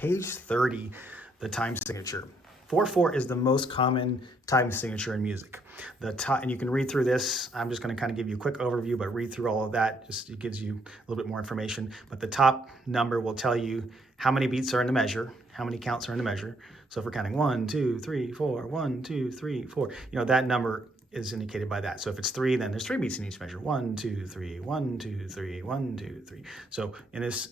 Page 30, the time signature. 4/4 is the most common time signature in music. And you can read through this. I'm just going to kind of give you a quick overview, but read through all of that. Just it gives you a little bit more information. But the top number will tell you how many beats are in the measure, how many counts are in the measure. So if we're counting 1, 2, 3, 4, 1, 2, 3, 4, that number is indicated by that. So if it's 3, then there's 3 beats in each measure. 1, 2, 3, 1, 2, 3, 1, 2, 3. So in this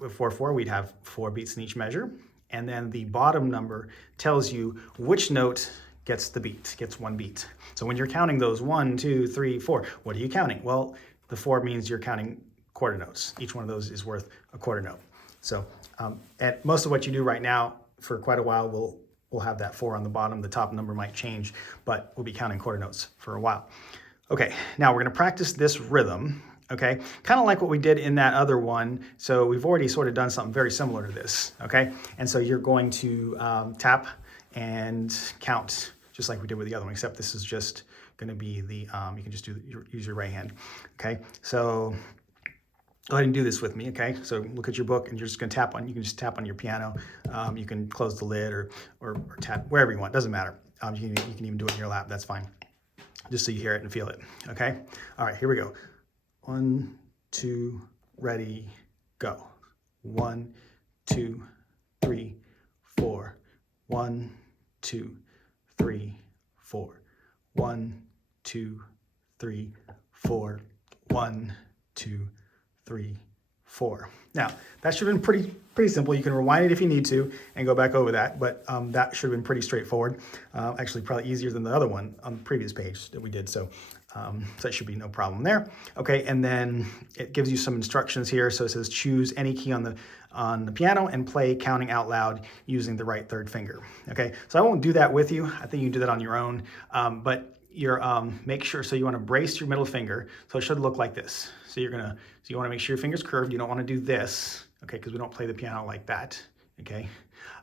with 4/4, we'd have 4 beats in each measure. And then the bottom number tells you which note gets the beat, gets 1 beat. So when you're counting those 1, 2, 3, 4, what are you counting? Well, the 4 means you're counting quarter notes. Each one of those is worth a quarter note. So at most of what you do right now, for quite a while, we'll have that 4 on the bottom. The top number might change, but we'll be counting quarter notes for a while. Okay, now we're gonna practice this rhythm. Okay, kind of like what we did in that other one. So we've already sort of done something very similar to this, okay? And so you're going to tap and count, just like we did with the other one, except this is just gonna be the, you can just use your right hand, okay? So go ahead and do this with me, okay? So look at your book and you're just gonna tap on, you can just tap on your piano. You can close the lid or tap wherever you want, doesn't matter. You can even do it in your lap, that's fine. Just so you hear it and feel it, okay? All right, here we go. 1, 2, ready, go. 1, 2, 3, 4. 1, 2, 3, 4. 1, 2, 3, 4. 1, 2, 3, 4. Now, that should have been pretty simple. You can rewind it if you need to and go back over that, but that should have been pretty straightforward. Actually, probably easier than the other one on the previous page that we did. So that should be no problem there. Okay, and then it gives you some instructions here. So it says choose any key on the piano and play counting out loud using the right third finger. Okay, so I won't do that with you. I think you can do that on your own, but make sure, so you want to brace your middle finger. So it should look like this. So you want to make sure your finger's curved. You don't want to do this, okay, because we don't play the piano like that, okay?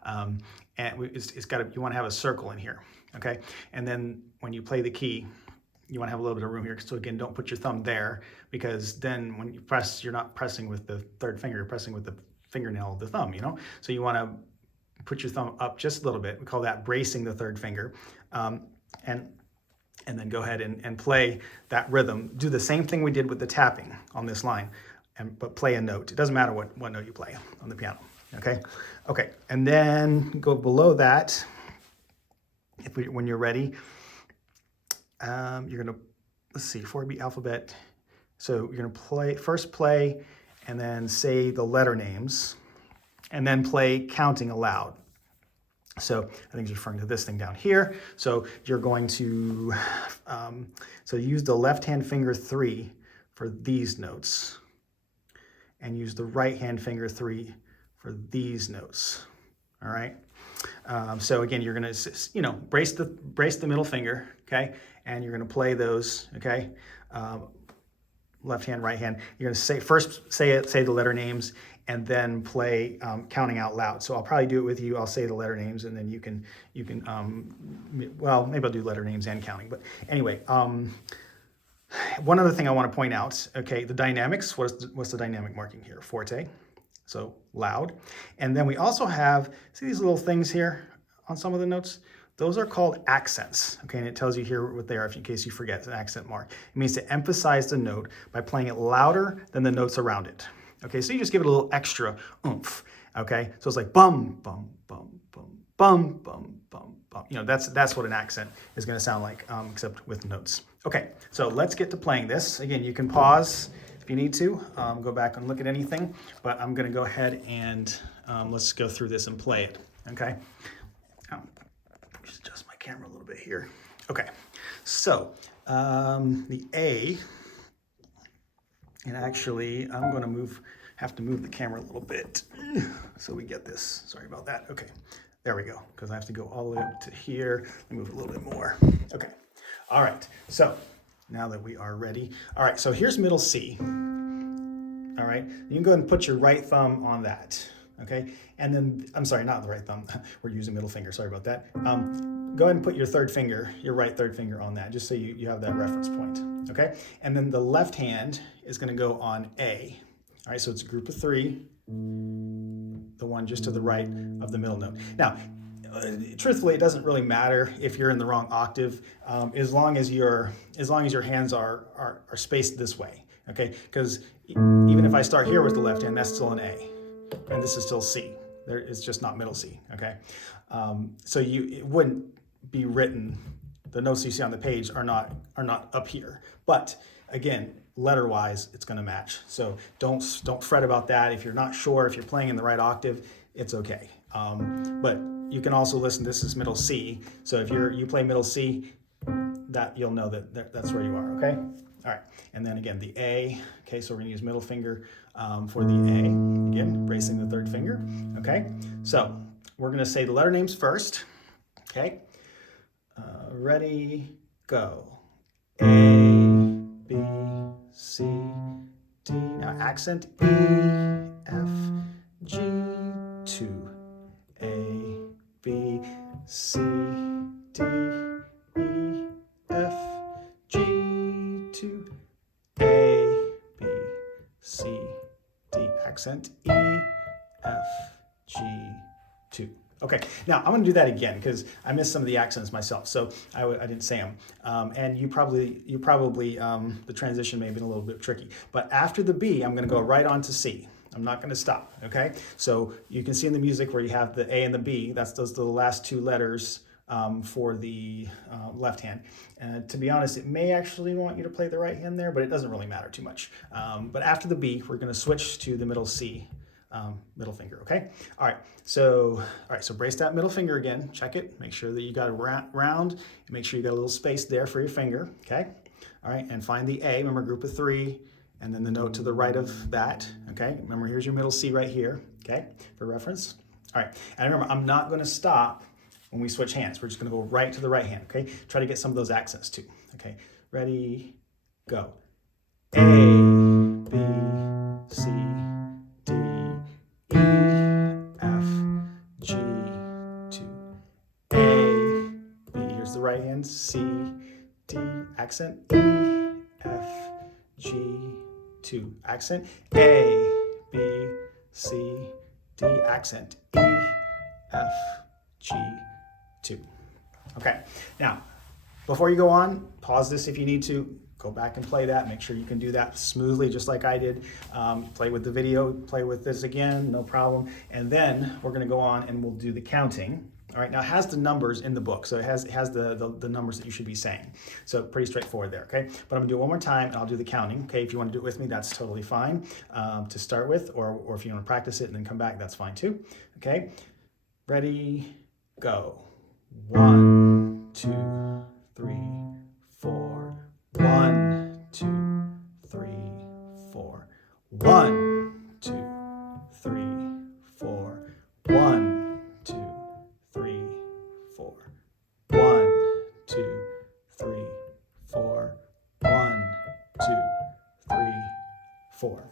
And you want to have a circle in here, okay? And then when you play the key, you want to have a little bit of room here. So again, don't put your thumb there, because then when you press, you're not pressing with the third finger, you're pressing with the fingernail of the thumb, So you want to put your thumb up just a little bit. We call that bracing the third finger. And then go ahead and play that rhythm. Do the same thing we did with the tapping on this line, but play a note. It doesn't matter what note you play on the piano, okay? Okay, and then go below that, when you're ready, you're gonna, let's see, 4-beat alphabet. So you're gonna first play and then say the letter names, and then play counting aloud. So I think it's referring to this thing down here. So you're going to, so use the left-hand finger 3 for these notes, and use the right-hand finger 3 for these notes, all right? So again, you're gonna, brace the middle finger, okay? And you're gonna play those, okay? Left hand, right hand. You're gonna say the letter names, and then play counting out loud. So I'll probably do it with you. I'll say the letter names, and then you can well, maybe I'll do letter names and counting. But anyway, one other thing I want to point out. Okay, the dynamics. What's the dynamic marking here? Forte, so loud. And then we also have, see these little things here on some of the notes? Those are called accents, okay? And it tells you here what they are, in case you forget. It's an accent mark. It means to emphasize the note by playing it louder than the notes around it. Okay, so you just give it a little extra oomph, okay? So it's like bum, bum, bum, bum, bum, bum, bum, bum. That's what an accent is gonna sound like, except with notes. Okay, so let's get to playing this. Again, you can pause if you need to, go back and look at anything, but I'm gonna go ahead and let's go through this and play it, okay? Just adjust my camera a little bit here. Okay, so the A, and actually I'm gonna have to move the camera a little bit so we get this. Sorry about that. Okay, there we go, because I have to go all the way up to here. Let me move a little bit more. Okay, all right, so now that we are ready. All right, so here's middle C. All right, you can go ahead and put your right thumb on that. Okay, and then, I'm sorry, not the right thumb. We're using middle finger, sorry about that. Go ahead and put your right third finger on that, just so you have that reference point, okay? And then the left hand is gonna go on A. All right, so it's a group of 3. the one just to the right of the middle note. Now, truthfully, it doesn't really matter if you're in the wrong octave, as long as your hands are spaced this way, okay? Because even if I start here with the left hand, that's still an A, and this is still C. It's just not middle C, okay? So it wouldn't be written. The notes you see on the page are not up here, but again, letter-wise, it's going to match. So don't fret about that. If you're not sure if you're playing in the right octave, it's okay. But you can also listen. This is middle C. So if you play middle C, that you'll know that's where you are. Okay. All right. And then again, the A. Okay. So we're going to use middle finger for the A. Again, bracing the third finger. Okay. So we're going to say the letter names first. Okay. Ready, go. A, B, C, D. Now accent E, F, G, 2. A, B, C, D, E, F, G, 2. A, B, C, D. Accent E, F, G, 2. Okay, now I'm going to do that again because I missed some of the accents myself, so I didn't say them. And you probably the transition may have been a little bit tricky. But after the B, I'm going to go right on to C. I'm not going to stop. Okay, so you can see in the music where you have the A and the B. Those are the last two letters for the left hand. And to be honest, it may actually want you to play the right hand there, but it doesn't really matter too much. But after the B, we're going to switch to the middle C. Middle finger, okay? All right, so brace that middle finger again, check it, make sure that you got it round, and make sure you got a little space there for your finger, okay? All right, and find the A, remember group of 3, and then the note to the right of that, okay? Remember, here's your middle C right here, okay, for reference. All right, and remember, I'm not gonna stop when we switch hands. We're just gonna go right to the right hand, okay? Try to get some of those accents too, okay? Ready, go. A, B, C, D, E, F, G, 2. A, B, here's the right hand, C, D, accent E, F, G, 2. Accent A, B, C, D, accent E, F, G, 2. Okay, now, before you go on, pause this if you need to. Go back and play that. Make sure you can do that smoothly, just like I did. Play with the video, play with this again, no problem. And then we're gonna go on and we'll do the counting. All right, now it has the numbers in the book, so it has the numbers that you should be saying. So pretty straightforward there, okay? But I'm gonna do it one more time and I'll do the counting, okay? If you wanna do it with me, that's totally fine to start with, or if you wanna practice it and then come back, that's fine too, okay? Ready, go. 1, 2, 3, 4. 1, 2, 3, 4. 1, 2, 3, 4. 1, 2, 3, 4. 1, 2, 3, 4. 1, 2, 3, 4.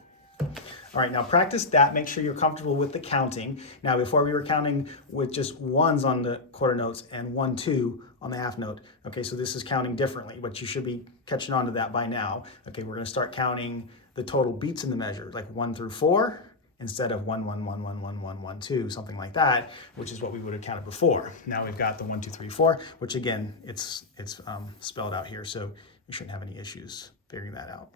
All right, now practice that. Make sure you're comfortable with the counting. Now, before we were counting with just ones on the quarter notes and 1, 2 on the half note. Okay, so this is counting differently, but you should be catching on to that by now. Okay, we're gonna start counting the total beats in the measure, like 1 through 4, instead of 1, 1, 1, 1, 1, 1, 1, 2, something like that, which is what we would have counted before. Now we've got the 1, 2, 3, 4, which again, it's spelled out here, so you shouldn't have any issues figuring that out.